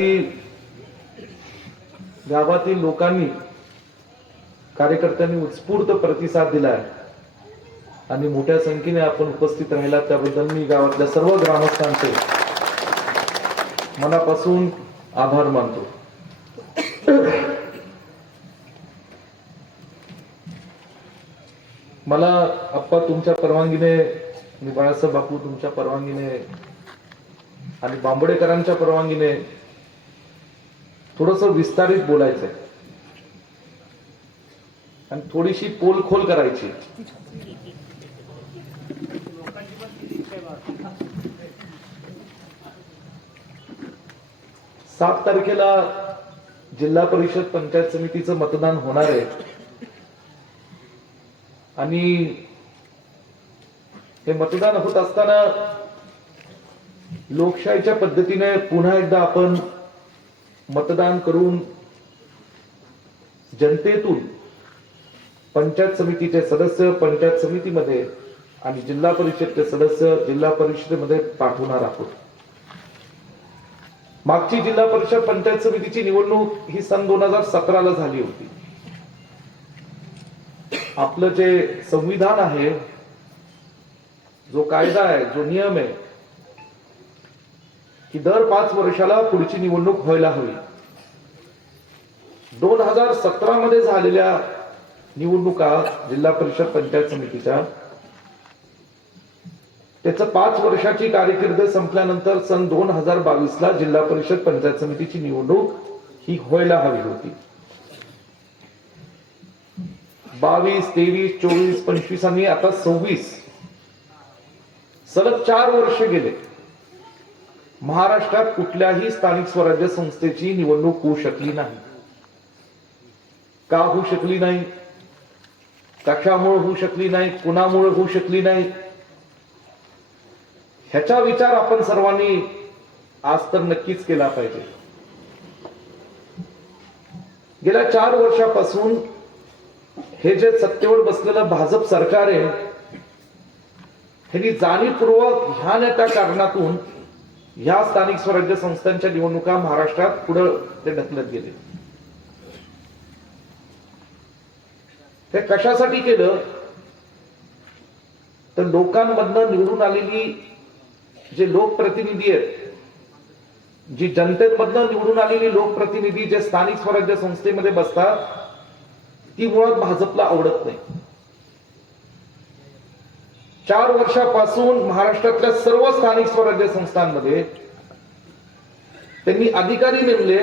त्यासाठी गावातील लोकांनी कार्यकर्त्यांनी उत्स्फूर्त प्रतिसाद दिलाय आणि मोठ्या संख्येने आपण उपस्थित राहिलात त्याबद्दल मी गावातल्या सर्व ग्रामस्थांचे मनापासून आभार मानतो. मला आप्पा तुमच्या परवानगीने आणि बाळासाहेब बापू तुमच्या परवानगीने आणि बांबोडेकरांच्या परवानगीने थोडस विस्तारित बोलायचंय आणि थोडीशी पोलखोल करायची. सात तारखेला जिल्हा परिषद पंचायत समितीचं मतदान होणार आहे आणि हे मतदान होत असताना लोकशाहीच्या पद्धतीने पुन्हा एकदा आपण मतदान करून जनतेतून पंचायत समितीचे सदस्य पंचायत समितीमध्ये आणि जिल्हा परिषदचे सदस्य जिल्हा परिषदेमध्ये पाठवणार आहोत. मागची जिल्हा परिषद पंचायत समितीची निवडणूक ही सन 2017ला झाली होती. आपलं जे संविधान आहे, जो कायदा आहे, जो नियम आहे की दर 5 वर्षाला पुढची निवडणूक व्हायला हवी. 2017 मध्ये झालेल्या निवडणुका जिल्हा परिषद पंचायत समितीच्या त्याचं 5 वर्षाची कारकीर्द संपल्यानंतर सन 2022ला जिल्हा परिषद पंचायत समितीची निवडणूक ही व्हायला हवी होती. 22, 23, 24, 25 आणि आता 26 सलग 4 वर्ष गेले. महाराष्ट्रात कुठल्याही स्थानिक स्वराज्य संस्थेची निवडणूक होऊ शकली नाही. का होऊ शकली नाही, कशामुळे होऊ शकली नाही, कुणामुळे होऊ शकली नाही, ह्याचा विचार आपण सर्वांनी आज तर नक्कीच केला पाहिजे. गेल्या 4 वर्षापासून हे जे सत्तेवर बसलेलं भाजप सरकार आहे, ह्यांनी जाणीवपूर्वक ह्या न त्या कारणातून ह्या स्थानिक स्वराज्य संस्थांच्या निवडणुका महाराष्ट्रात पुढे ते ढकलत गेले. हे कशासाठी केलं तर लोकांमधनं निवडून आलेली जे लोकप्रतिनिधी आहेत, जी जनतेमधनं निवडून आलेली लोकप्रतिनिधी जे स्थानिक स्वराज्य संस्थेमध्ये बसतात, ती मुळात भाजपला आवडत नाही. 4 वर्षापासून महाराष्ट्रातल्या सर्व स्थानिक स्वराज्य संस्थांमध्ये त्यांनी अधिकारी नेमले,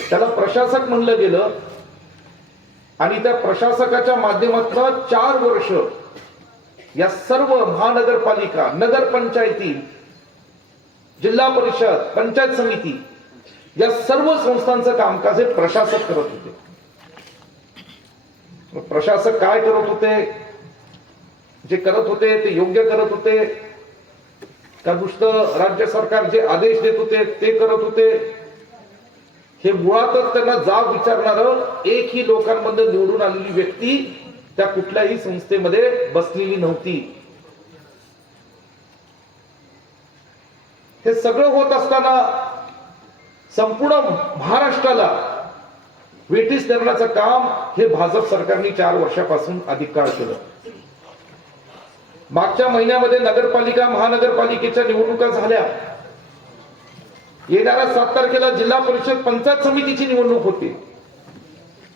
त्याला प्रशासक म्हणलं गेलं आणि त्या प्रशासकाच्या माध्यमातून 4 वर्ष या सर्व महानगरपालिका, नगरपंचायती, जिल्हा परिषद, पंचायत समिती या सर्व संस्थांचं कामकाज हे प्रशासक करत होते. प्रशासक काय करत होते, जे करत होते ते योग्य करत होते का नुसतं राज्य सरकार जे आदेश देत होते ते करत होते, हे मुळातच त्यांना जाब विचारणारं एकही लोकांमध्ये निवडून आलेली व्यक्ती त्या कुठल्याही संस्थेमध्ये बसलेली नव्हती. हे सगळं होत असताना संपूर्ण महाराष्ट्राला वेठीस धरण्याचं काम हे भाजप सरकारने 4 वर्षापासून अधिक काळ केलं. मागच्या महिन्यामध्ये नगरपालिका महानगरपालिकेच्या निवडणुका झाल्या. येणाऱ्या 7 तारखेला जिल्हा परिषद पंचायत समितीची निवडणूक होती.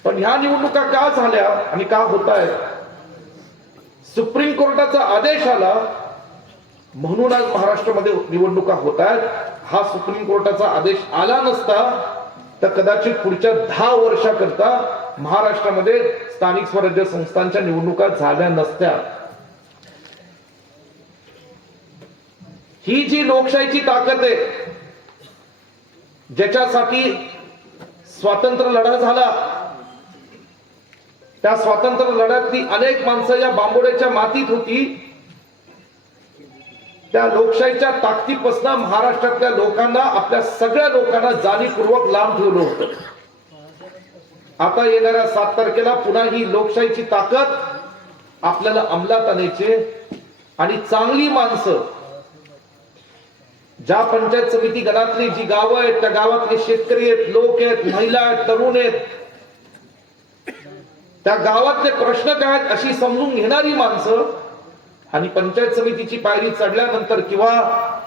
पण ह्या निवडणुका का झाल्या आणि का होत आहेत, सुप्रीम कोर्टाचा आदेश आला म्हणून आज महाराष्ट्रामध्ये निवडणुका होत आहेत. हा सुप्रीम कोर्टाचा आदेश आला नसता तर कदाचित पुढच्या 10 वर्षाकरता महाराष्ट्रामध्ये स्थानिक स्वराज्य संस्थांच्या निवडणुका झाल्या नसत्या. ही जी लोकशाहीची ताकद आहे, ज्याच्यासाठी स्वातंत्र्य लढा झाला, त्या स्वातंत्र्य लढ्यातली अनेक माणसं या बांबोड्याच्या मातीत होती, त्या लोकशाहीच्या ताकदीपासून महाराष्ट्रातल्या लोकांना, आपल्या सगळ्या लोकांना जाणीवपूर्वक लांब ठेवलं होतं. आता येणाऱ्या 7 तारखेला पुन्हा ही लोकशाहीची ताकद आपल्याला अंमलात आणायची आणि चांगली माणसं ज्या पंचायत समिती गणातली जी गावं आहेत त्या गावातले शेतकरी आहेत, लोक आहेत, महिला आहेत, तरुण आहेत, त्या गावातले प्रश्न काय आहेत अशी समजून घेणारी माणसं आणि पंचायत समितीची पायरी चढल्यानंतर किंवा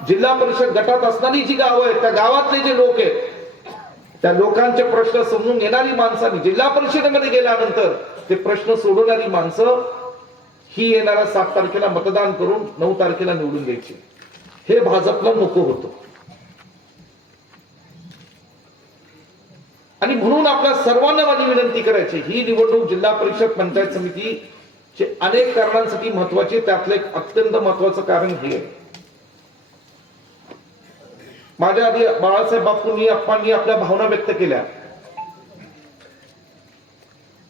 जिल्हा परिषद गटात असणारी जी गावं आहेत त्या गावातले जे लोक आहेत त्या लोकांचे प्रश्न समजून घेणारी माणसं आणि जिल्हा परिषदेमध्ये गेल्यानंतर ते प्रश्न सोडवणारी माणसं ही येणाऱ्या 7 तारखेला मतदान करून 9 तारखेला निवडून द्यायची. हे भाजपला नको होतं आणि म्हणून आपल्या सर्वांना माझी विनंती करायची, ही निवडणूक जिल्हा परिषद पंचायत समितीचे अनेक कारणांसाठी महत्वाचे, त्यातलं एक अत्यंत महत्वाचं कारण हे आहे. माझ्या आधी बाळासाहेब बापूंनी अप्पांनी आपल्या भावना व्यक्त केल्या.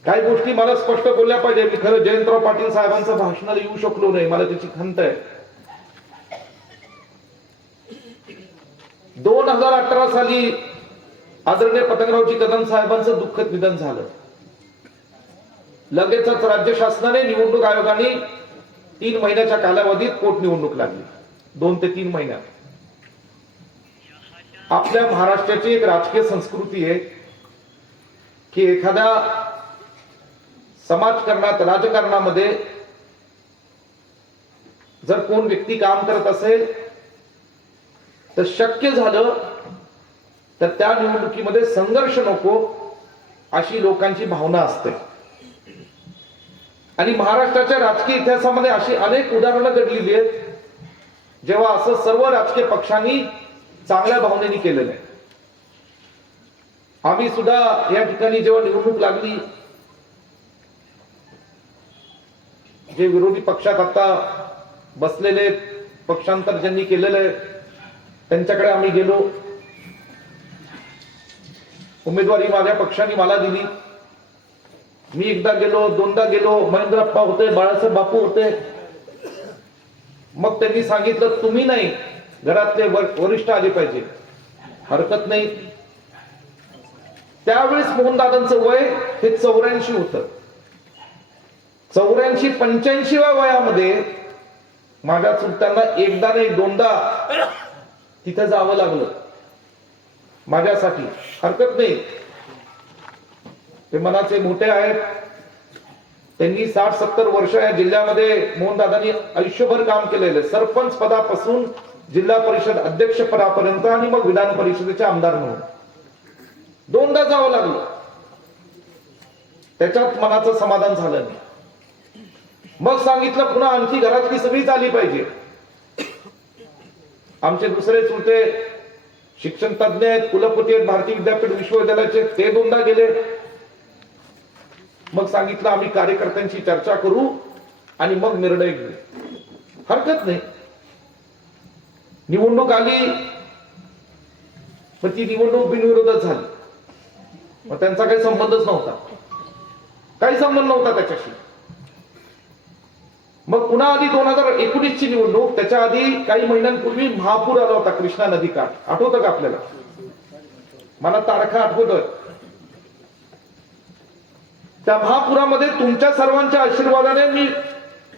काही गोष्टी मला स्पष्ट बोलल्या पाहिजे. मी खरं जयंतराव पाटील साहेबांचं भाषणाला येऊ शकलो नाही, मला त्याची खंत आहे. 2018 साली आदरणीय पतंगरावजी कदम साहेबांचं दुःखद निधन झालं. लगेचच राज्य शासनाने निवडणूक आयोगाने 3 महिन्याच्या कालावधीत पोटनिवडणूक लागली. 2 ते 3 महिन्यात. आपल्या महाराष्ट्राची एक राजकीय संस्कृती आहे की एखाद्या समाजकारणात, राजकारणामध्ये जर कोण व्यक्ती काम करत असेल तर शक्य झालं तर त्या निवडणुकीमध्ये संघर्ष नको अशी लोकांची भावना असते. आणि महाराष्ट्राच्या राजकीय इतिहासामध्ये अशी अनेक उदाहरणं घडलेली आहेत जेव्हा असं सर्व राजकीय पक्षांनी चांगल्या भावनेने केलेलं आहे. आम्ही सुद्धा या ठिकाणी जेव्हा निवडणूक लागली, जे विरोधी पक्षात आता बसलेले पक्षांतर ज्यांनी केलेलं आहे त्यांच्याकडे आम्ही गेलो. उमेदवारी माझ्या पक्षाने मला दिली. मी एकदा गेलो, 2दा गेलो. महेंद्रप्पा होते, बाळासाहेब बापू होते. मग त्यांनी सांगितलं तुम्ही नाही, घरातले वरिष्ठ आले पाहिजे. हरकत नाही. त्यावेळेस मोहनदादांचं वय हे 84 होतं. 84-85व्या वयामध्ये माझ्या चुलत्यांना एकदा नाही 2दा तिथे जावं लागलं माझ्यासाठी. हरकत नाही, ते मनाचे मोठे आहेत. त्यांनी 60-70 वर्ष या जिल्ह्यामध्ये मोहनदादांनी आयुष्यभर काम केलेलं. सरपंच पदापासून जिल्हा परिषद अध्यक्ष पदापर्यंत आणि मग विधान परिषदेचे आमदार म्हणून 2दा जावं लागलं. त्याच्यात मनाचं समाधान झालं नाही. मग सांगितलं पुन्हा आणखी घरातली सगळीच आली पाहिजे. आमचे दुसरे चुलते शिक्षण तज्ञ आहेत, कुलपती आहेत भारतीय विद्यापीठ विश्वविद्यालयाचे, ते 2दा गेले. मग सांगितलं आम्ही कार्यकर्त्यांची चर्चा करू आणि मग निर्णय घेऊ. हरकत नाही. निवडणूक आली, पण ती निवडणूक बिनविरोधच झाली. मग त्यांचा काही संबंधच नव्हता, काही संबंध नव्हता त्याच्याशी. मग पुन्हा आधी 2019 ची निवडणूक. त्याच्या आधी काही महिन्यांपूर्वी महापूर आला होता कृष्णा नदी काठ. आठवतं का आपल्याला? मला तारखा आठवतोय. त्या महापुरामध्ये तुमच्या सर्वांच्या आशीर्वादाने मी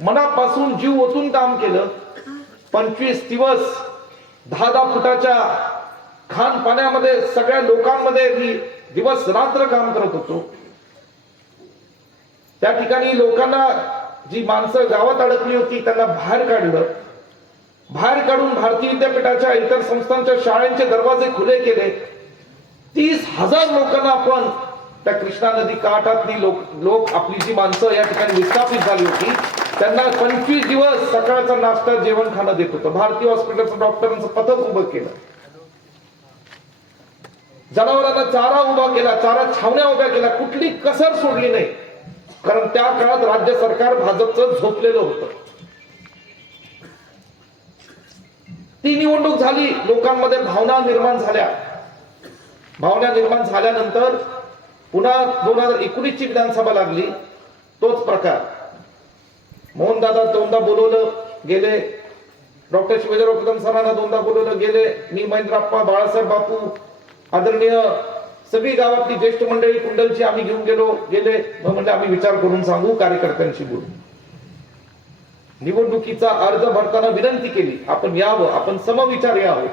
मनापासून जीव ओतून काम केलं. 25 दिवस 10-10 फुटाच्या खाण पाण्यामध्ये सगळ्या लोकांमध्ये मी दिवस रात्र काम करत होतो. त्या ठिकाणी लोकांना, जी माणसं गावात अडकली होती त्यांना बाहेर काढलं. बाहेर काढून भारतीय विद्यापीठाच्या इतर संस्थांच्या शाळांचे दरवाजे खुले केले. 30,000 लोकांना आपण त्या कृष्णा नदी काठातली लोक आपली जी माणसं या ठिकाणी विस्थापित झाली होती त्यांना 25 दिवस सकाळचा नाश्ता, जेवण खाणं देत होतं. भारतीय हॉस्पिटलचं डॉक्टरांचं पथक उभं केलं. जनावरांना चारा उभा केला, चारा छावण्या उभ्या केल्या. कुठली कसर सोडली नाही, कारण त्या काळात राज्य सरकार भाजपचं झोपलेलं होतं. ती निवडणूक झाली, लोकांमध्ये भावना निर्माण झाल्या. भावना निर्माण झाल्यानंतर पुन्हा 2019 ची विधानसभा लागली. तोच प्रकार. मोहनदादा 2दा बोलवलं, गेले. डॉक्टर शिवाजीराव कदम सरांना 2दा बोलवलं, गेले. मी, महेंद्रप्पा, बाळासाहेब बापू, आदरणीय सगळी गावातली ज्येष्ठ मंडळी कुंडलची आम्ही घेऊन गेलो, गेले. मग म्हणजे आम्ही विचार करून सांगू, कार्यकर्त्यांशी बोलू. निवडणुकीचा अर्ज भरताना विनंती केली, आपण यावं, आपण समविचारी आहोत.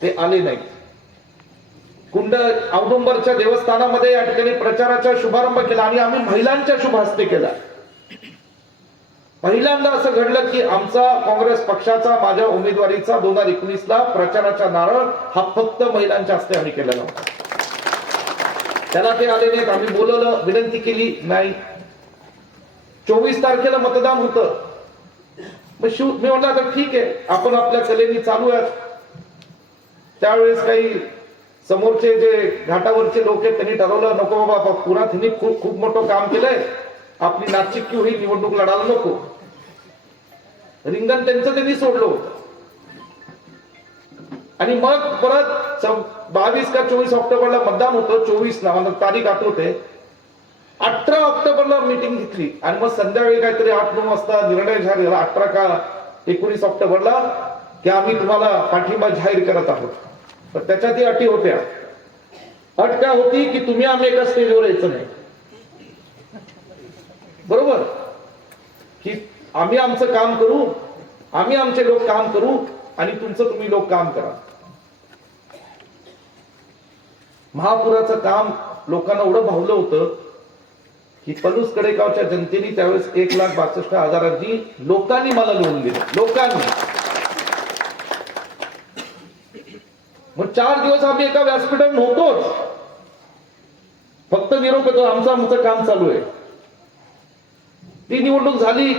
ते आले नाही. कुंड औदुंबरच्या देवस्थानामध्ये या ठिकाणी प्रचाराचा शुभारंभ केला आणि आम्ही महिलांच्या शुभ हस्ते केला. पहिल्यांदा असं घडलं की आमचा काँग्रेस पक्षाचा माझ्या उमेदवारीचा 2019ला प्रचाराचा नारळ हा फक्त महिलांच्या हस्ते आम्ही केलेला होता. त्याला ते आले नाहीत. आम्ही बोलवलं, विनंती केली, नाही. 24 तारखेला मतदान होतं. मग मी म्हणलं आता ठीक आहे, आपण आपल्या कलेनी चालू आहे. त्यावेळेस काही समोरचे जे घाटावरचे लोक आहेत त्यांनी ठरवलं, नको बाबा, पुन्हा त्यांनी खूप मोठं काम केलंय, आपली नाचिक्की होईल, निवडणूक लढायला नको. रिंगण त्यांचं त्यांनी सोडलं होतं. आणि मग परत 22 का 24 ऑक्टोबरला मतदान होतं. 24ला मला तारीख आठवते. 18 ऑक्टोबरला मीटिंग घेतली आणि मग संध्याकाळी काहीतरी 8-9 वाजता निर्णय झाला, 18 का 19 ऑक्टोबरला, की आम्ही तुम्हाला पाठिंबा जाहीर करत आहोत. तर त्याच्यात अटी होत्या. अट काय होती की तुम्ही आम्ही एका स्टेजवर यायचं नाही, बरोबर, की आम्ही आमचं काम करू, आम्ही आमचे लोक काम करू आणि तुमचं तुम्ही लोक काम करा. महापुराचं काम लोकांना एवढं भावलं होतं की पलूस कडेगावच्या जनतेने त्यावेळेस 1,62,000 लोकांनी मला लोन दिलं. लोकांनी. मग 4 दिवस आम्ही एका व्यासपीठावर नव्हतोच, फक्त निरोप येतो, आमचं काम चालू आहे. ती निवडणूक झाली,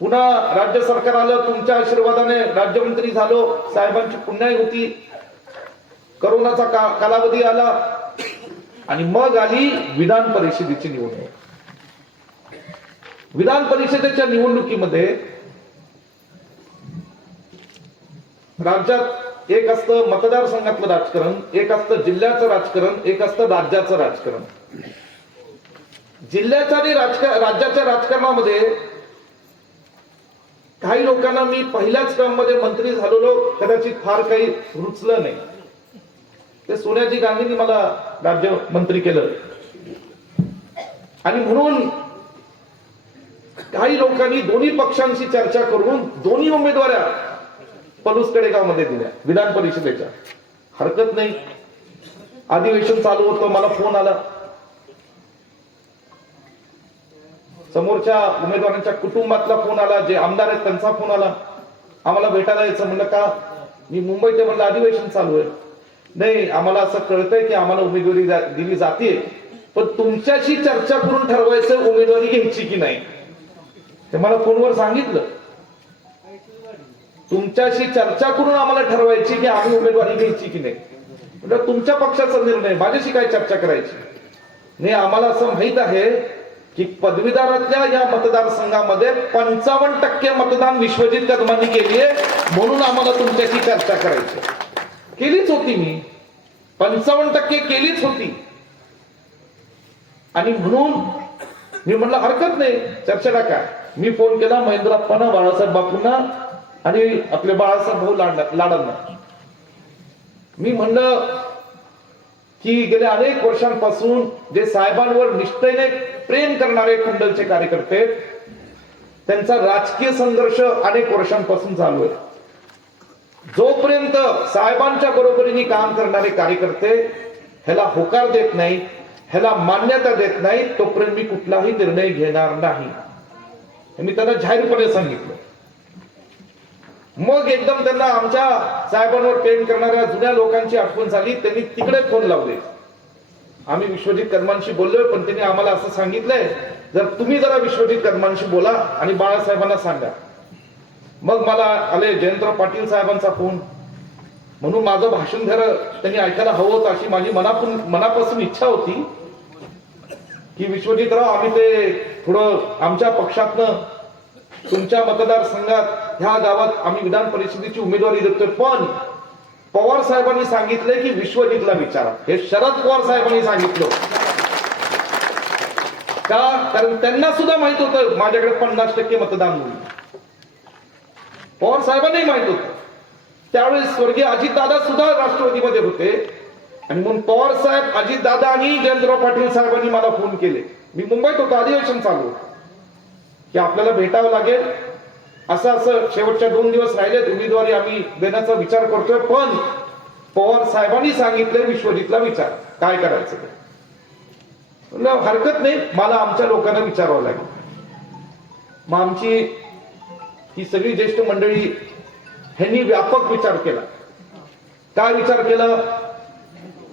पुन्हा राज्य सरकार आलं, तुमच्या आशीर्वादाने राज्यमंत्री झालो, साहेबांची पुण्याई होती. करोनाचा कालावधी आला आणि मग आली विधान परिषदेची निवडणूक. विधान परिषदेच्या निवडणुकीमध्ये राज्यात एक असतं मतदारसंघातलं राजकारण, एक असतं जिल्ह्याचं राजकारण, एक असतं राज्याचं राजकारण. जिल्ह्याच्या आणि राज्याच्या राजकारणामध्ये काही लोकांना मी पहिल्याच टर्म मध्ये मंत्री झालेलो कदाचित फार काही रुचलं नाही. ते सोनियाजी गांधींनी मला राज्यमंत्री केलं आणि म्हणून काही लोकांनी दोन्ही पक्षांशी चर्चा करून दोन्ही उमेदवाऱ्या पलूस कडेगाव मध्ये दिल्या विधान परिषदेच्या. हरकत नाही. अधिवेशन चालू होतं, मला फोन आला, समोरच्या उमेदवारांच्या कुटुंबातला फोन आला, जे आमदार आहेत त्यांचा फोन आला, आम्हाला भेटायला यायचं. म्हणलं का? मी मुंबईत आहे. म्हणलं अधिवेशन चालू आहे. नाही, आम्हाला असं कळतंय की आम्हाला उमेदवारी दिली जाते, पण तुमच्याशी चर्चा करून ठरवायचं उमेदवारी घ्यायची की नाही. ते मला फोनवर सांगितलं, तुमच्याशी चर्चा करून आम्हाला ठरवायची की आम्ही उमेदवारी घ्यायची की नाही. म्हणजे तुमच्या पक्षाचा निर्णय, माझ्याशी काय चर्चा करायची नाही. आम्हाला असं माहित आहे की पदवीधरातल्या या मतदारसंघामध्ये 55% मतदान विश्वजित कदमांनी केली आहे, म्हणून आम्हाला तुमच्याशी चर्चा करायची. केलीच होती मी, 55% केलीच होती. आणि म्हणून मी म्हटलं हरकत नाही, चर्चेला काय. मी फोन केला महेंद्रप्पांना, बाळासाहेब बापूंना आणि आपले बाळासाहेब भाऊ लाडांना. मी म्हणलं की गेल्या अनेक वर्षांपासून जे साहेबांवर निष्ठेने प्रेम करणारे कुंडलचे कार्यकर्ते, त्यांचा राजकीय संघर्ष अनेक वर्षांपासून चालू आहे. जोपर्यंत साहेबांच्या बरोबरीने काम करणारे कार्यकर्ते ह्याला होकार देत नाही, ह्याला मान्यता देत नाही, तोपर्यंत मी कुठलाही निर्णय घेणार नाही, मी त्यांना जाहीरपणे सांगितलं. मग एकदम त्यांना आमच्या साहेबांवर प्रेम करणाऱ्या जुन्या लोकांची आठवण झाली. त्यांनी तिकडे फोन लावले. आम्ही विश्वजित कदमांशी बोललोय, पण त्यांनी आम्हाला असं सांगितलंय, जर तुम्ही जरा विश्वजित कदमांशी बोला आणि बाळासाहेबांना सांगा. मग मला आले जयंतराव पाटील साहेबांचा फोन, म्हणून माझं भाषण त्यांनी ऐकायला हवं होतं अशी माझी मनापासून इच्छा होती की विश्वजितराव, आम्ही ते थोडं आमच्या पक्षातनं तुमच्या मतदारसंघात ह्या गावात आम्ही विधान परिषदेची उमेदवारी देतोय, पण पवार साहेबांनी सांगितलंय की विश्वजितला विचारा. हे शरद पवार साहेबांनी सांगितलं का? कारण त्यांना सुद्धा माहित होतं माझ्याकडे 50% मतदान होईल. पवार साहेबांनाही माहित होतं. त्यावेळेस स्वर्गीय अजितदादा सुद्धा राष्ट्रवादीमध्ये होते आणि म्हणून पवार साहेब, अजितदादा आणि जयंतराव पाटील साहेबांनी मला फोन केले. मी मुंबईत होतो, अधिवेशन चालू होतं. की आपल्याला भेटावं लागेल, असं शेवटच्या 2 दिवस राहिलेत, उमेदवारी आम्ही देण्याचा विचार करतोय, पण पवार साहेबांनी सांगितले विश्वजितला विचार काय करायचं ते. म्हणलं हरकत नाही, मला आमच्या लोकांना विचारावं लागेल. मग आमची ही सगळी ज्येष्ठ मंडळी ह्यांनी व्यापक विचार केला. काय विचार केला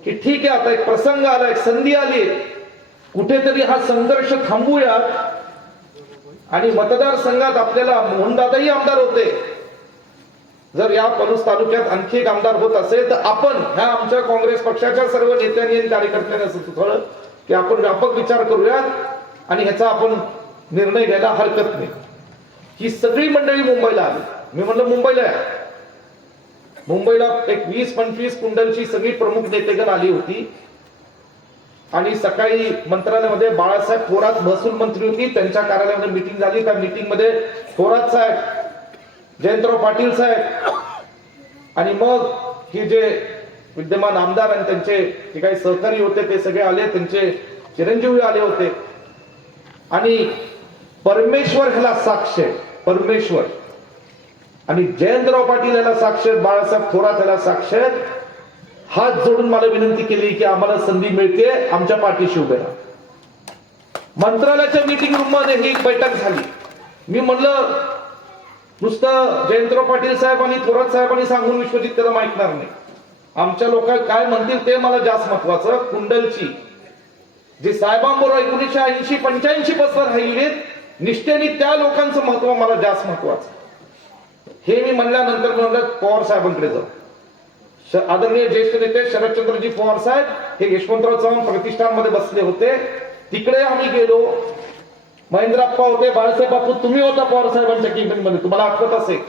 की ठीक आहे, आता एक प्रसंग आला, एक संधी आली, कुठेतरी हा संघर्ष थांबूया आणि मतदारसंघात आपल्याला मोहनदादाही आमदार होते, जर या पलूस तालुक्यात आणखी एक आमदार होत असेल तर आपण ह्या आमच्या काँग्रेस पक्षाच्या सर्व नेत्यांनी आणि कार्यकर्त्यांनी असं सुचवलं की आपण व्यापक विचार करूयात आणि ह्याचा आपण निर्णय घ्यायला हरकत नाही. ही सगळी मंडळी मुंबईला आली. मी म्हणलं मुंबईला एक 20-25 कुंडलची सगळी प्रमुख नेतेगण आली होती आणि सकाळी मंत्रालयामध्ये बाळासाहेब थोरात महसूल मंत्री होती, त्यांच्या कार्यालयामध्ये मीटिंग झाली. त्या मीटिंग मध्ये थोरात साहेब, जयंतराव पाटील साहेब आणि मग हे जे विद्यमान आमदार आणि त्यांचे जे काही सहकारी होते ते सगळे आले, त्यांचे चिरंजीवी आले होते. आणि परमेश्वर ह्याला साक्ष आहे, परमेश्वर आणि जयंतराव पाटील याला साक्ष, बाळासाहेब थोरात याला साक्ष, हात जोडून मला विनंती केली की आम्हाला संधी मिळते, आमच्या पाठीशी उभे राहा. मंत्रालयाच्या मीटिंग रूम मध्ये ही बैठक झाली. मी म्हणलं नुसतं जयंतराव पाटील साहेब आणि थोरात साहेबांनी सांगून विश्वजित कदम ऐकणार नाही, आमच्या लोकांना काय म्हणतील ते मला जास्त महत्वाचं. कुंडलची जे साहेबांबरोबर 1980-85 पासून राहिलेत निष्ठेने त्या लोकांचं महत्व मला जास्त महत्वाचं. हे मी म्हणल्यानंतर म्हणलं पवार साहेबांकडे जाऊ. आदरणीय ज्येष्ठ नेते शरदचंद्रजी पवार साहेब हे यशवंतराव चव्हाण प्रतिष्ठान मध्ये बसले होते, तिकडे आम्ही गेलो. महेंद्रप्पा होते, बाळासाहेब बापू तुम्ही होता पवार साहेबांच्या केबिन मध्ये, तुम्हाला आठवत असेल.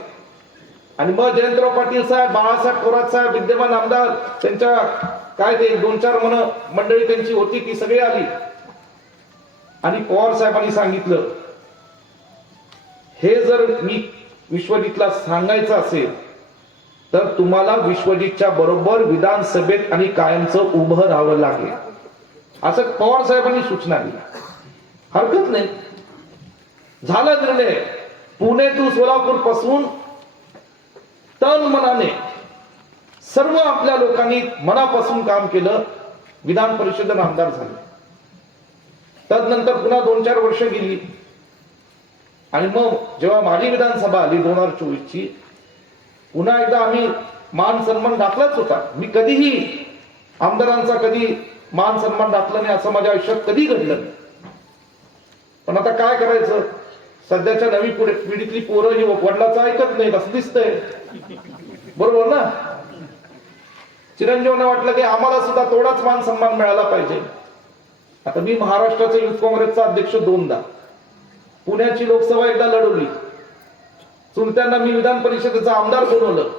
आणि मग जयंतराव पाटील साहेब, बाळासाहेब थोरात साहेब, विद्यमान आमदार, त्यांच्या काय ते 2-4 मंडळी त्यांची होती, ती सगळी आली. आणि पवार साहेबांनी सांगितलं हे जर मी विश्वजितला सांगायचं असेल तर तुम्हाला विश्वजितच्या बरोबर विधानसभेत आणि कायमचं उभं राहावं लागेल, असं पवार साहेबांनी सूचना दिली. हरकत नाही, झाला निर्णय. पुणे टू सोलापूर पासून तन मनाने सर्व आपल्या लोकांनी मनापासून काम केलं, विधान परिषदेत आमदार झाले. तदनंतर पुन्हा 2-4 वर्ष गेली आणि मग जेव्हा माझी विधानसभा आली 2024ची, पुन्हा एकदा आम्ही मान सन्मान दाखलाच होता. मी कधीही आमदारांचा कधी मान सन्मान दाखला नाही असं माझ्या आयुष्यात कधी घडलं नाही. पण आता काय करायचं, सध्याच्या नवी पिढीतली पोरं ही वडिलाचं ऐकत नाही असं दिसतंय, बरोबर ना. चिरंजीवांना वाटलं की आम्हाला सुद्धा थोडाच मान सन्मान मिळाला पाहिजे. आता मी महाराष्ट्राचा युथ काँग्रेसचा अध्यक्ष 2दा, पुण्याची लोकसभा एकदा लढवली, चुलत्यांना मी विधान परिषदेचा आमदार बनवलं,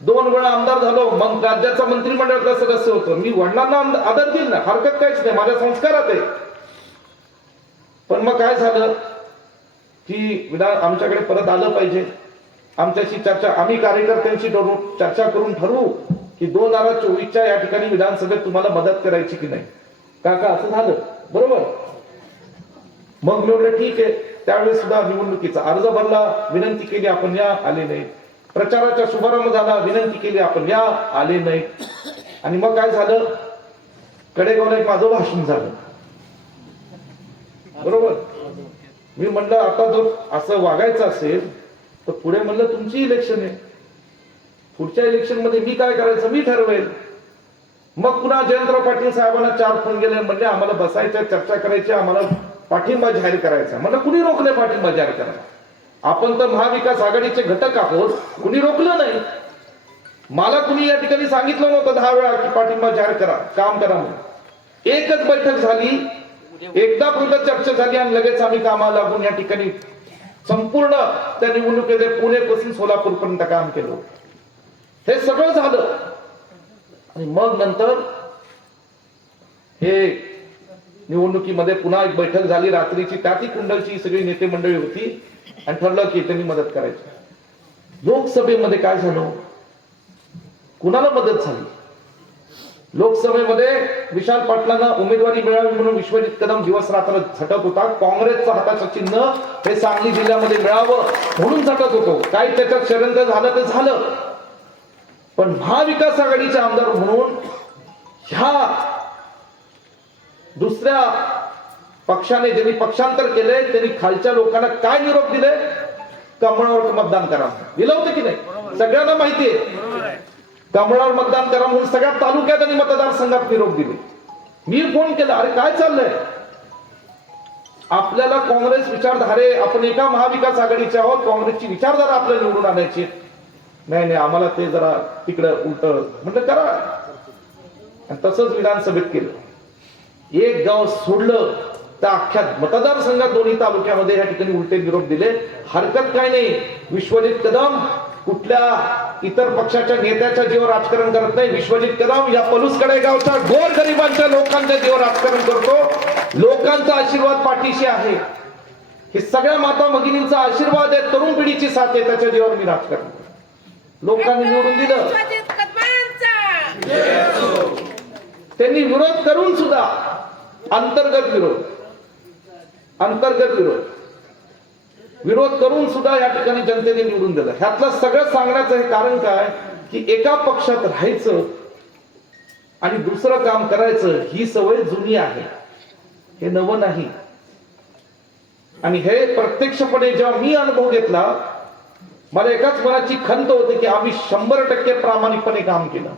2 वेळा आमदार झालो, मग राज्याचा मंत्रिमंडळातला सदस्य होतो. मी वडिलांना आदर दिला, हरकत काहीच नाही, माझ्या संस्कारात आहे. पण मग काय झालं की विधान आमच्याकडे परत आलं पाहिजे, आमच्याशी चर्चा, आम्ही कार्यकर्त्यांशी चर्चा करून ठरवू की 2024च्या या ठिकाणी विधानसभेत तुम्हाला मदत करायची की नाही. काका असं झालं, बरोबर. मग मी म्हटलं ठीक आहे. त्यावेळेस सुद्धा निवडणुकीचा अर्ज भरला, विनंती केली, आपण या, आले नाही. प्रचाराचा शुभारंभ झाला, विनंती केली, आपण या, आले नाही. आणि मग काय झालं, कडेगावला एक माझं भाषण झालं, बरोबर. मी म्हणलं आता जर असं वागायचं असेल तर पुढे म्हणलं तुमची इलेक्शन आहे, पुढच्या इलेक्शन मध्ये मी काय करायचं मी ठरवेल. मग पुन्हा जयंतराव पाटील साहेबांना 4 फोन गेले, म्हणजे आम्हाला बसायचं, चर्चा करायची, आम्हाला पाठिंबा जाहीर करायचा. म्हणजे कुणी रोखले पाठिंबा जाहीर करायला? आपण तर महाविकास आघाडीचे घटक आहोत, कुणी रोखलं नाही. मला कुणी या ठिकाणी सांगितलं नव्हतं 10 वेळा की पाठिंबा जाहीर करा, काम करा म्हणून. एकच बैठक झाली, एकदा पुढे चर्चा झाली आणि लगेच आम्ही कामाला लागून या ठिकाणी संपूर्ण त्या निवडणुकीमध्ये पुणेपासून सोलापूर पर्यंत काम केलं. हे सगळं झालं आणि मग नंतर हे निवडणुकीमध्ये पुन्हा एक बैठक झाली रात्रीची, त्यातही कुंडलची सगळी नेते मंडळी होती आणि ठरलं की त्यांनी मदत करायची. लोकसभेमध्ये काय झालं, कुणाला मदत झाली, लोकसभेमध्ये विशाल पाटलांना उमेदवारी मिळावी म्हणून विश्वजित कदम दिवस रात्र झटत होता. काँग्रेसचं हाताचं चिन्ह हे सांगली जिल्ह्यामध्ये मिळावं म्हणून झटत होतो. काही त्याच्यात षडयंत्र झालं तर झालं, पण महाविकास आघाडीचे आमदार म्हणून ह्या दुसऱ्या पक्षाने ज्यांनी पक्षांतर केले त्यांनी खालच्या लोकांना काय निरोप दिले? कमळावर मतदान करा दिलं होतं की नाही? सगळ्यांना माहिती आहे. कमळावर मतदान करा म्हणून सगळ्या तालुक्यात आणि मतदारसंघात निरोप दिले. मी फोन केला, अरे काय चाललंय? आपल्याला काँग्रेस विचारधारे, आपण एका महाविकास आघाडीचे आहोत, काँग्रेसची विचारधारा आपल्याला निवडून आणायची. नाही नाही, आम्हाला ते जरा तिकडं उलट म्हटलं करा. आणि तसंच विधानसभेत केलं. एक गाव सोडलं तर अख्ख्या मतदारसंघात दोन्ही तालुक्यामध्ये या ठिकाणी उलटे निरोप दिले. हरकत काय नाही, विश्वजित कदम कुठल्या इतर पक्षाच्या नेत्याच्या जीवावर राजकारण करत नाही. विश्वजित कदम या पलूसकडे गावच्या गोरगरिबांच्या लोकांच्या जीवावर राजकारण करतो. लोकांचा आशीर्वाद पाठीशी आहे. हे सगळ्या माता भगिनींचा आशीर्वाद आहे, तरुण पिढीची साथ आहे, त्याच्या जीवावर मी राजकारण करतो. लोकांनी निवडून दिलं, त्यांनी विरोध करून सुद्धा अंतर्गत विरोध करून सुद्धा या ठिकाणी जनतेने निवडून दिलं. ह्यातलं सगळं सांगण्याचं हे कारण काय की एका पक्षात राहायचं आणि दुसरं काम करायचं ही सवय जुनी आहे, हे नवं नाही. आणि हे प्रत्यक्षपणे जेव्हा मी अनुभव घेतला, मला एकाच मनाची खंत होती की आम्ही 100% प्रामाणिकपणे काम केलं.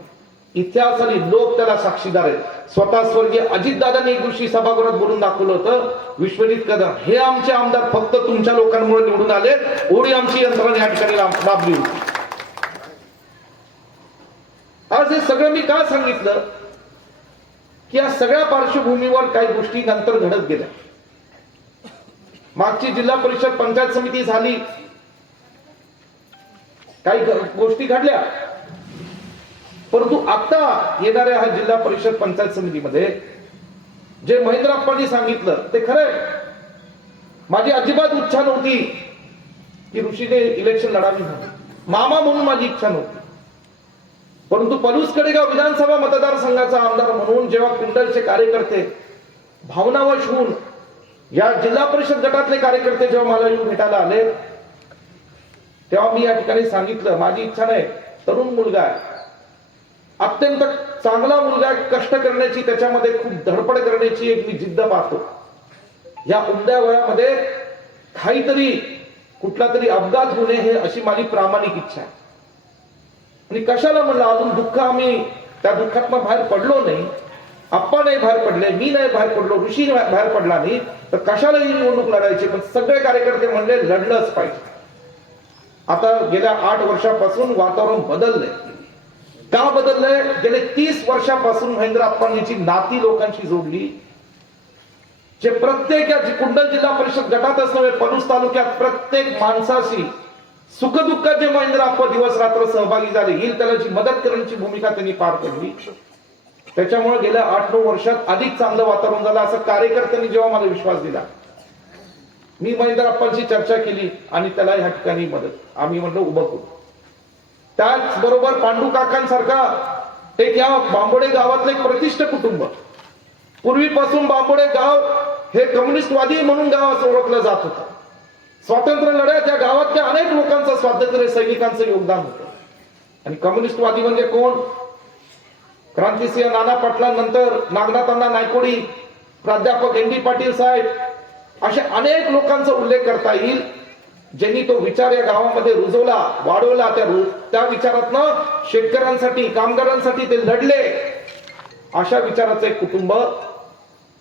इतिहास आणि लोक त्याला साक्षीदार आहेत. स्वतः स्वर्गीय अजितदादांनी एक दिवशी सभागृहात बोलून दाखवलं होतं, विश्वजित कदम हे आमचे आमदार फक्त तुमच्या लोकांमुळे निवडून आले, एवढी आमची यंत्रणा या ठिकाणी लाभली होती. आज हे सगळं मी का सांगितलं की या सगळ्या पार्श्वभूमीवर काही गोष्टी नंतर घडत गेल्या. मागची जिल्हा परिषद पंचायत समिती झाली, काही गोष्टी घडल्या, परंतु आता येणाऱ्या हा जिल्हा परिषद पंचायत समितीमध्ये जे महेंद्रप्पांनी सांगितलं ते खरंय. माझी अजिबात इच्छा नव्हती की ऋषीने इलेक्शन लढावी म्हणून, मामा म्हणून माझी इच्छा नव्हती. परंतु पलूस कडेगाव विधानसभा मतदारसंघाचा आमदार म्हणून जेव्हा कुंडलचे कार्यकर्ते भावनावश होऊन या जिल्हा परिषद गटातले कार्यकर्ते जेव्हा मला येऊन भेटायला आले, तेव्हा मी या ठिकाणी सांगितलं माझी इच्छा नाही. तरुण मुलगा आहे, अत्यंत चांगला मुलगा, कष्ट करण्याची, त्याच्यामध्ये खूप धडपड करण्याची एक मी जिद्द पाहतो. या उमद्या वयामध्ये काहीतरी कुठला तरी अपघात होणे हे अशी माझी प्रामाणिक इच्छा आहे. आणि कशाला म्हणलं, अजून दुःख आम्ही त्या दुःखातनं बाहेर पडलो नाही, आप्पा नाही बाहेर पडले, मी नाही बाहेर पडलो, ऋषी बाहेर पडला नाही, तर कशाला ही निवडणूक लढायची. पण सगळे कार्यकर्ते म्हणले लढलंच पाहिजे. आता गेल्या 8 वर्षापासून वातावरण बदललंय. का बदललंय? गेले 30 वर्षापासून महेंद्रप्पांची नाती लोकांशी जोडली. जे प्रत्येक या कुंडल जिल्हा परिषद गटातच नव्हे, पलूस तालुक्यात प्रत्येक माणसाशी सुखदुःखात जे महेंद्रप्पा दिवस रात्र सहभागी झाले, येईल त्याला मदत करण्याची भूमिका त्यांनी पार पडली. त्याच्यामुळे गेल्या 8-9 वर्षात अधिक चांगलं वातावरण झालं. असं कार्यकर्त्यांनी जेव्हा मला विश्वास दिला, मी महेंद्रप्पांशी चर्चा केली आणि त्याला ह्या ठिकाणी मदत आम्ही म्हटलं उभं करू. त्याचबरोबर पांडू काकांसारखा एक या बांबोडे गावातलं एक प्रतिष्ठित कुटुंब, पूर्वीपासून बांबोडे गाव हे कम्युनिस्टवादी म्हणून गाव असं ओळखलं जात होतं. स्वातंत्र्य लढ्यात या गावातल्या अनेक लोकांचं, स्वातंत्र्य सैनिकांचं योगदान होतं. आणि कम्युनिस्टवादी म्हणजे कोण? क्रांतिसिंह नाना पाटलांनंतर नागनाथांना नायकोडी, प्राध्यापक एन डी पाटील साहेब, असे अनेक लोकांचा उल्लेख करता येईल, ज्यांनी तो विचार या गावामध्ये रुजवला, वाढवला. त्या विचारातनं शेतकऱ्यांसाठी, कामगारांसाठी ते लढले. अशा विचाराचं एक कुटुंब.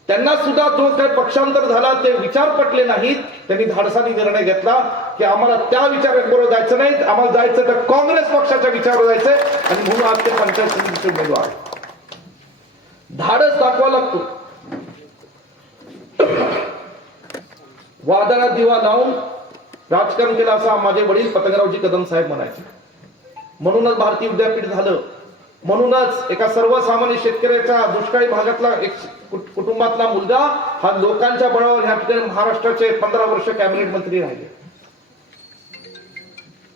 त्यांना सुद्धा जो काही पक्षांतर झाला ते विचार पटले नाहीत. त्यांनी धाडसाने निर्णय घेतला की आम्हाला त्या विचाराबरोबर जायचं नाही, आम्हाला जायचं तर काँग्रेस पक्षाच्या विचारावर जायचंय. आणि म्हणून आज ते पंचायत समितीचे उमेदवार. धाडस दाखवा लागतो. वादळात दिवा लावून राजकारण केलं असं माझे वडील पतंगरावजी कदम साहेब म्हणायचे. म्हणूनच भारतीय विद्यापीठ झालं. म्हणूनच एका सर्वसामान्य शेतकऱ्याच्या दुष्काळी भागातला एक कुटुंबातला मुलगा हा लोकांच्या बळावर ह्या ठिकाणी महाराष्ट्राचे 15 वर्ष कॅबिनेट मंत्री राहिले.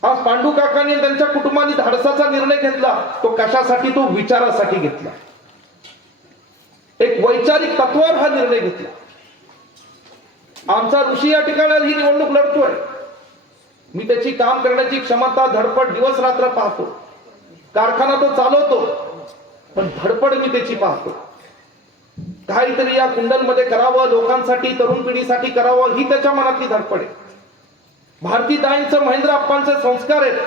आज पांडू काकांनी त्यांच्या कुटुंबाने धाडसाचा निर्णय घेतला. तो कशासाठी? तो विचारासाठी घेतला. एक वैचारिक तत्वावर हा निर्णय घेतला. आमचा ऋषी या ठिकाणी ही निवडणूक लढतोय. मी त्याची काम करण्याची क्षमता, धडपड दिवस रात्र पाहतो. कारखाना तो चालवतो, पण धडपड मी त्याची पाहतो. काहीतरी या कुंडलमध्ये करावं, लोकांसाठी, तरुण पिढीसाठी करावं, ही त्याच्या मनातली धडपड आहे. भारतीताईंचं, महेंद्र अप्पांचे संस्कार आहेत.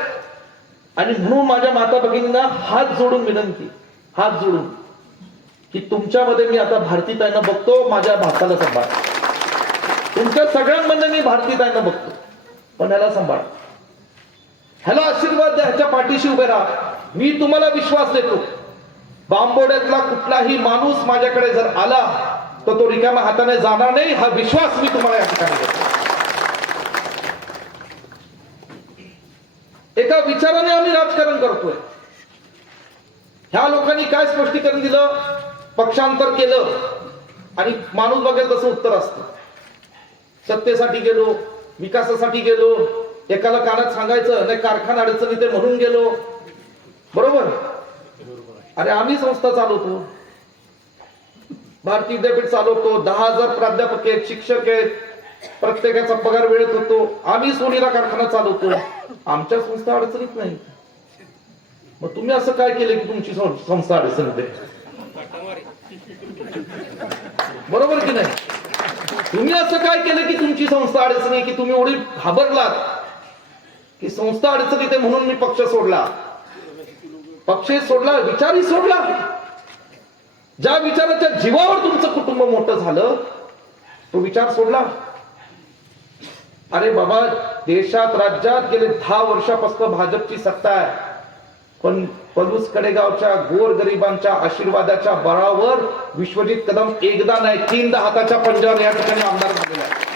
आणि म्हणून माझ्या माता भगिनींना हात जोडून विनंती, हात जोडून, की तुमच्यामध्ये मी आता भारतीताईंना बघतो, माझ्या भाताला सांभाळ. तुमच्या सगळ्यांमध्ये मी भारतीताईंना बघतो, पण ह्याला सांभाळ, ह्याला आशीर्वाद द्या, ह्याच्या पाठीशी उभे राहा. मी तुम्हाला विश्वास देतो, बांबोड्यातला कुठलाही माणूस माझ्याकडे जर आला तर तो रिकाम्या हाताने जाणार नाही, हा विश्वास मी तुम्हाला या ठिकाणी देतो. एका विचाराने आम्ही राजकारण करतोय. ह्या लोकांनी काय स्पष्टीकरण दिलं? पक्षांतर केलं आणि माणूस बघेल तसं उत्तर असतं. सत्तेसाठी गेलो, विकासासाठी गेलो, एकाला कानात सांगायचं नाही, कारखाना अडचणी ते म्हणून गेलो. बरोबर? अरे आम्ही संस्था चालवतो, भारतीय विद्यापीठ चालवतो, 10,000 प्राध्यापक आहेत, शिक्षक आहेत, प्रत्येकाचा पगार वेळेत होतो. आम्ही सोनीरा कारखाना चालवतो, आमच्या संस्था अडचणीत नाही. मग तुम्ही असं काय केलं की तुमची संस्था अडचणीत आहे? बरोबर की नाही? तुम्ही असं काय केलं की तुमची संस्था अडचणी, की तुम्ही एवढी घाबरलात की संस्था अडचणीत आहे म्हणून मी पक्ष सोडला? पक्ष सोडला, विचारही सोडला. ज्या विचाराच्या जीवावर तुमचं कुटुंब मोठं झालं तो विचार सोडला. अरे बाबा, देशात, राज्यात गेले 10 वर्षापासून भाजपची सत्ता आहे, पण पलूस कडेगावच्या गोरगरिबांच्या आशीर्वादाच्या बळावर विश्वजित कदम एकदा नाही 3दा हाताच्या पंजावर या ठिकाणी आमदार झालेला आहे.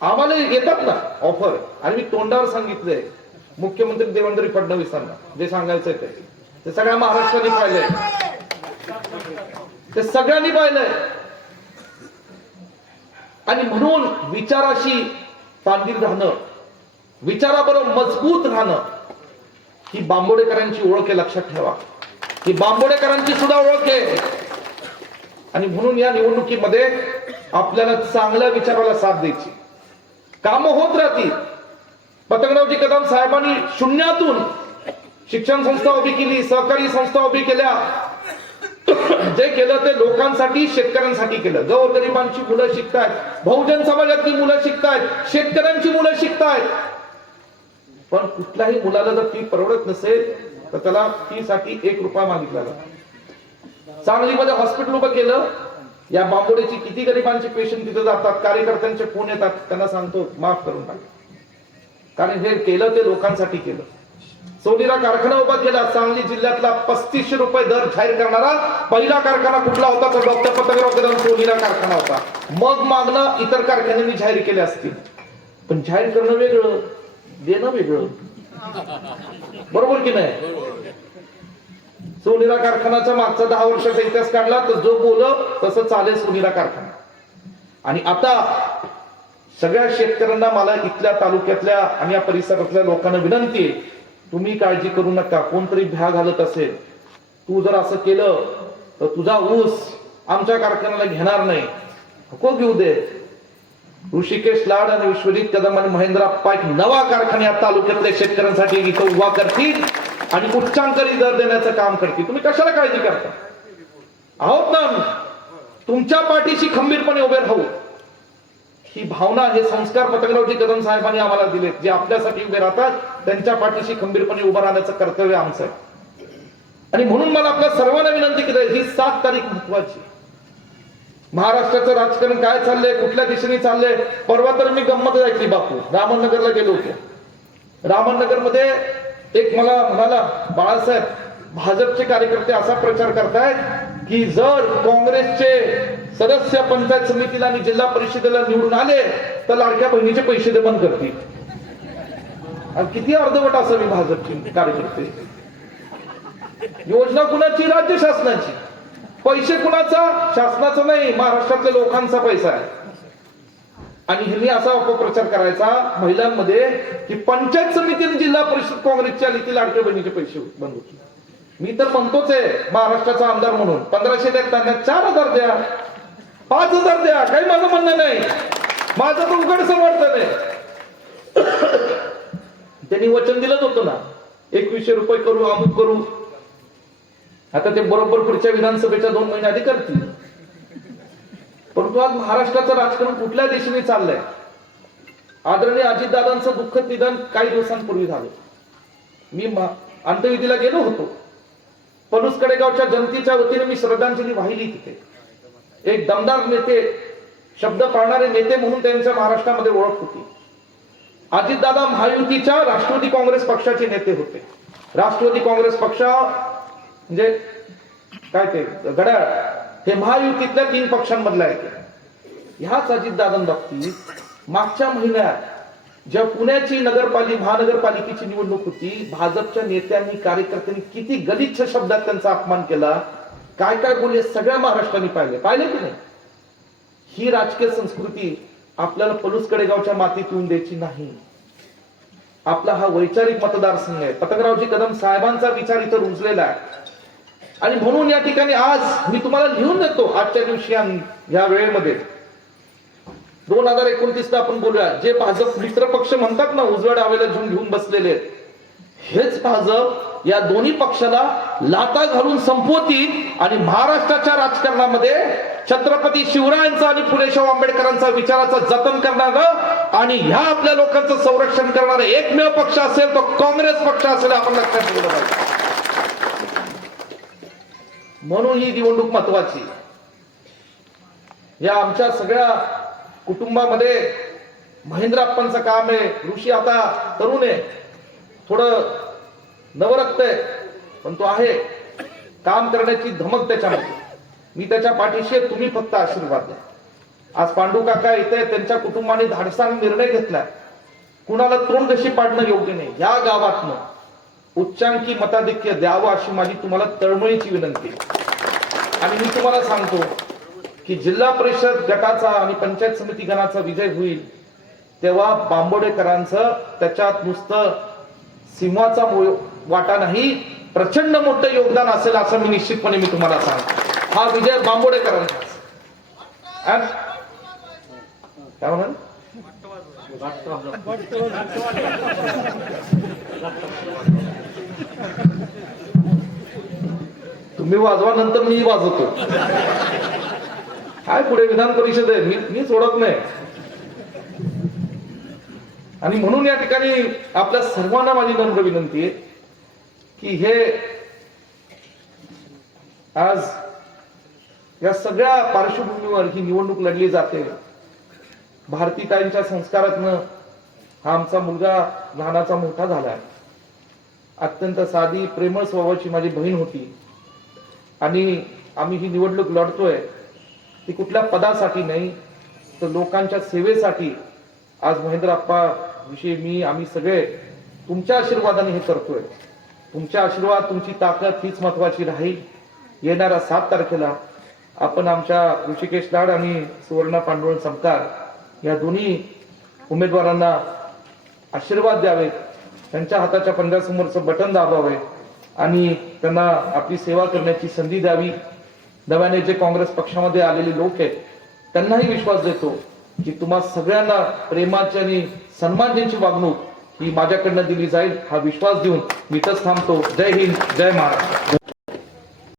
आम्हाला येतात ना ऑफर, आणि मी तोंडावर सांगितलंय मुख्यमंत्री देवेंद्र फडणवीसांना जे सांगायचंय ते सगळ्या महाराष्ट्राने पाहिलंय, ते सगळ्यांनी पाहिलंय. आणि म्हणून विचाराशी तांडील राहणं, विचाराबरोबर मजबूत राहणं ही बांबोडेकरांची ओळख आहे. लक्षात ठेवा, ही बांबोडेकरांची सुद्धा ओळख आहे. आणि म्हणून या निवडणुकीमध्ये आपल्याला चांगल्या विचाराला साथ द्यायची. कामं होत राहतील. पतंगरावजी कदम साहेबांनी शून्यातून शिक्षण संस्था उभी केली, सहकारी संस्था उभी केल्या. जे केलं ते लोकांसाठी, शेतकऱ्यांसाठी केलं. गोरगरिबांची मुलं शिकतायत, बहुजन समाजातली मुलं शिकतायत, शेतकऱ्यांची मुलं शिकतायत. पण कुठल्याही मुलाला जर फी परवडत नसेल तर त्याला फी साठी 1 रुपया मागितला जातो. सांगलीमध्ये हॉस्पिटल उभं केलं. या बांबोडीची किती गरिबांचे पेशंट तिथे जातात, कार्यकर्त्यांचे फोन येतात, त्यांना सांगतो माफ करून टाका, कारण हे केलं ते लोकांसाठी केलं. सोनीरा कारखाना उभा केला. सांगली जिल्ह्यातला 3500 रुपये दर जाहीर करणारा पहिला कारखाना कुठला होता? तर डॉक्टर पतंगराव कदम सोनीरा कारखाना होता. मग मागणं इतर कारखान्यांनी जाहीर केले असतील, पण जाहीर करणं वेगळं, देणं वेगळं. बरोबर की नाही? सोनीरा कारखानाचा मागचा 10 वर्षाचा इतिहास काढला तर जो बोल तसं चालेल सोनीरा कारखाना. आणि आता सगळ्या शेतकऱ्यांना, मला इथल्या तालुक्यातल्या आणि या परिसरातल्या लोकांना विनंती आहे, तुम्ही काळजी करू नका. कोणतरी भ्या घालत असेल, तू जर असं केलं तर तुझा ऊस आमच्या कारखान्याला घेणार नाही, नको घेऊ दे. ऋषिकेश लाड आणि विश्वजित कदम आणि महेंद्र अप्पा एक नवा कारखाना या तालुक्यातल्या शेतकऱ्यांसाठी इथं उभा करतील आणि उच्चांकरी दर देण्याचं काम करतील. तुम्ही कशाला काळजी करता? आहोत ना आम्ही, तुमच्या पाठीशी खंबीरपणे उभे राहू. ही भावना, हे संस्कार पतंगरावजी कदम साहेबांनी आम्हाला दिलेत. जे आपल्यासाठी उभे राहतात त्यांच्या पाठीशी खंबीरपणे उभं राहण्याचं कर्तव्य आमचं आहे. आणि म्हणून मला आपल्या सर्वांना विनंती केली, ही 7 तारीख महत्वाची. महाराष्ट्राचं राजकारण काय चाललंय, कुठल्या दिशेने चाललंय. परवा तर मी गंमत ऐकली बापू, रामनगरला गेलो होतो. रामनगरमध्ये एक मला म्हणाला, बाळासाहेब, भाजपचे कार्यकर्ते असा प्रचार करतायत की जर काँग्रेसचे सदस्य पंचायत समितीला आणि जिल्हा परिषदेला निवडून आले तर लाडक्या बहिणीचे पैसे दे बंद करतील. किती अर्धवट असावी भाजपची कार्यकर्ते. योजना कुणाची? राज्य शासनाची. पैसे कुणाचा? शासनाचा नाही, महाराष्ट्रातल्या लोकांचा पैसा आहे. आणि ह्यांनी असा अपप्रचार करायचा महिलांमध्ये की पंचायत समिती आणि जिल्हा परिषद काँग्रेसची आली की लाडक्या बहिणीचे पैसे बंद होतील. मी तर म्हणतोच आहे महाराष्ट्राचा आमदार म्हणून 1500 द्या, त्यांना 4000 द्या, 5000 द्या, काही माझं म्हणणं नाही, माझं तर उघड समर्थन आहे. त्यांनी वचन दिलंच होतं ना, 2100 रुपये करू, अमुक करू. आता ते बरोबर पुढच्या विधानसभेच्या 2 महिने आधी करतील. परंतु आज महाराष्ट्राचं राजकारण कुठल्या दिशेने चाललंय? आदरणीय अजितदादांचं दुःखद निधन काही दिवसांपूर्वी झालं. मी अंत्यविधीला गेलो होतो. पलूस कडेगावच्या जनतेच्या वतीने मी श्रद्धांजली वाहिली तिथे. एक दमदार नेते, शब्द पाळणारे नेते म्हणून त्यांच्या महाराष्ट्रामध्ये ओळख होती. अजितदादा महायुतीच्या राष्ट्रवादी काँग्रेस पक्षाचे नेते होते. राष्ट्रवादी काँग्रेस पक्ष म्हणजे काय ते घड्याळ, हे महायुतीतल्या 3 पक्षांमधला आहे. ह्याच अजितदादांबाबतीत मागच्या महिन्यात जेव्हा पुण्याची महानगरपालिकेची निवडणूक होती, भाजपच्या नेत्यांनी कार्यकर्त्यांनी किती गलिच्छ शब्दात त्यांचा अपमान केला, काय काय बोलले सगळ्या महाराष्ट्राने पाहिले की नाही? ही राजकीय संस्कृती आपल्याला पलूस कडेगावच्या मातीत येऊन द्यायची नाही. आपला हा वैचारिक मतदारसंघ आहे. पतंगरावजी कदम साहेबांचा विचार इथं रुजलेला आहे. आणि म्हणून या ठिकाणी आज मी तुम्हाला लिहून देतो, आजच्या दिवशी या वेळेमध्ये 2029 आपण बोलूया. जे भाजप मित्र पक्ष म्हणतात ना, उजव्या डाव्याला घेऊन बसलेले आहेत, हेच भाजप या दोन्ही पक्षाला लाथा घालून संपवतील आणि महाराष्ट्राच्या राजकारणामध्ये छत्रपती शिवरायांचा आणि फुले शाहू आंबेडकरांचा विचाराचं जतन करणारं आणि ह्या आपल्या लोकांचं संरक्षण करणारं एकमेव पक्ष असेल तो काँग्रेस पक्ष असेल, आपण लक्षात ठेवलं पाहिजे. म्हणून ही निवडणूक महत्वाची. या आमच्या सगळ्या कुटुंबामध्ये महेंद्र अप्पांचं काम आहे. ऋषी आता तरुण आहे, थोडं नवरक्त आहे, पण तो आहे, काम करण्याची धमक त्याच्यामध्ये. मी त्याच्या पाठीशी आहे, तुम्ही फक्त आशीर्वाद द्या. आज पांडू काका इथे त्यांच्या कुटुंबाने धाडसाने निर्णय घेतला, कुणाला तोंड कशी पाडणं योग्य नाही. या गावातनं उच्चांकी मताधिक्य द्यावं अशी माझी तुम्हाला तळमळीची विनंती. आणि मी तुम्हाला सांगतो की जिल्हा परिषद गटाचा आणि पंचायत समिती गणाचा विजय होईल तेव्हा बांबोडेकरांचं त्याच्यात नुसतं सिंहाचा वाटा नाही, प्रचंड मोठं योगदान असेल असं मी निश्चितपणे मी तुम्हाला सांगतो. हा विजय बांबोडेकरांचा. काय म्हणाल? तुम्ही वाजवा, नंतर मी वाजवतो. काय पुढे विधान परिषद आहे, मी सोडत नाही. आणि म्हणून या ठिकाणी आपल्या सर्वांना माझी नम्र विनंती आहे की हे आज या सगळ्या पार्श्वभूमीवर ही निवडणूक लढली जाते. भारतीताईंच्या संस्कारातनं हा आमचा मुलगा लहानाचा मोठा झालाय. अत्यंत साधी प्रेमळ स्वभावाची माझी बहीण होती. आणि आम्ही ही निवडणूक लढतोय ती कुठल्या पदासाठी नाही, तर लोकांच्या सेवेसाठी. आज महेंद्र अप्पा विषयी आम्ही सगळे तुमच्या आशीर्वादाने हे करतोय. तुमच्या आशीर्वाद, तुमची ताकद हीच महत्वाची राहील. येणाऱ्या 7 तारखेला आपण आमच्या ऋषिकेश लाड आणि सुवर्णा पांडुरंग समकार या दोन्ही उमेदवारांना आशीर्वाद द्यावे, त्यांच्या हाताच्या पंजासमोरचं बटन दाबावे आणि त्यांना आपली सेवा करण्याची संधी द्यावी. नव्याने जे काँग्रेस पक्षामध्ये आलेले लोक आहेत त्यांनाही विश्वास देतो की तुम्हा सगळ्यांना प्रेमाची आणि सन्मानाची वागणूक ही माझ्याकडनं दिली जाईल. हा विश्वास देऊन मी इथंच थांबतो. जय हिंद, जय महाराष्ट्र.